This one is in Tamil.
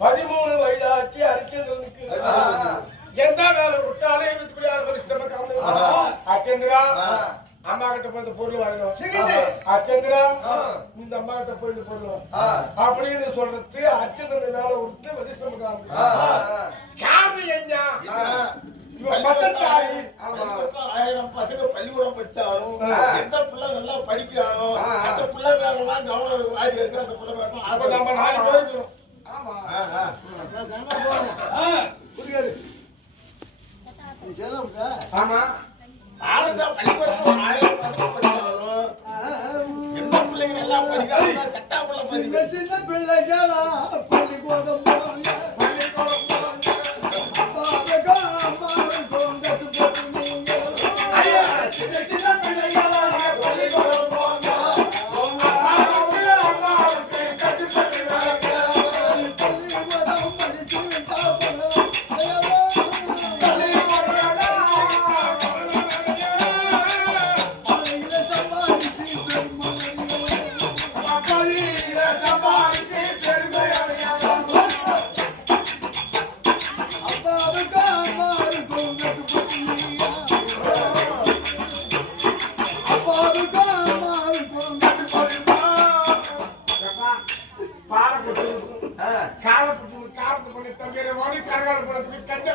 13 வயதாச்சு அரிச்சந்திரனுக்கு. எந்த வேலை விட்டாலே வித்துக்குடி யாரும் கஷ்டமா காரணம். அச்சந்திரா அம்மா கிட்ட போய் இந்த பொருள் வாங்கணும். அச்சந்திரா இந்த அம்மா கிட்ட போய் இந்த பொருள் அப்படின்னு சொல்றது அச்சந்திரன் வேலை விட்டு வசிஷ்டம் காமி என்ன பட்டத்தாரி 1000 பசங்க பள்ளிக்கூடம் படிச்சாலும் எந்த பிள்ளை நல்லா படிக்கிறானோ அந்த பிள்ளை வேறெல்லாம் கவனம் வாரி இருக்கு. அந்த பிள்ளை வேணும் நம்ம நாளைக்கு போயிருக்கிறோம். ஆமா ஆமா ஆளுதான் பள்ளிக்கூடம் 1000 பசங்க படிச்சாலும் எந்த பிள்ளைங்க நல்லா படிக்கிறாங்க சட்டா பிள்ளை சின்ன பிள்ளைகளா பள்ளிக்கூடம் காலத்து பண்ணி தம்பி கரகால படத்துக்கு கஞ்சா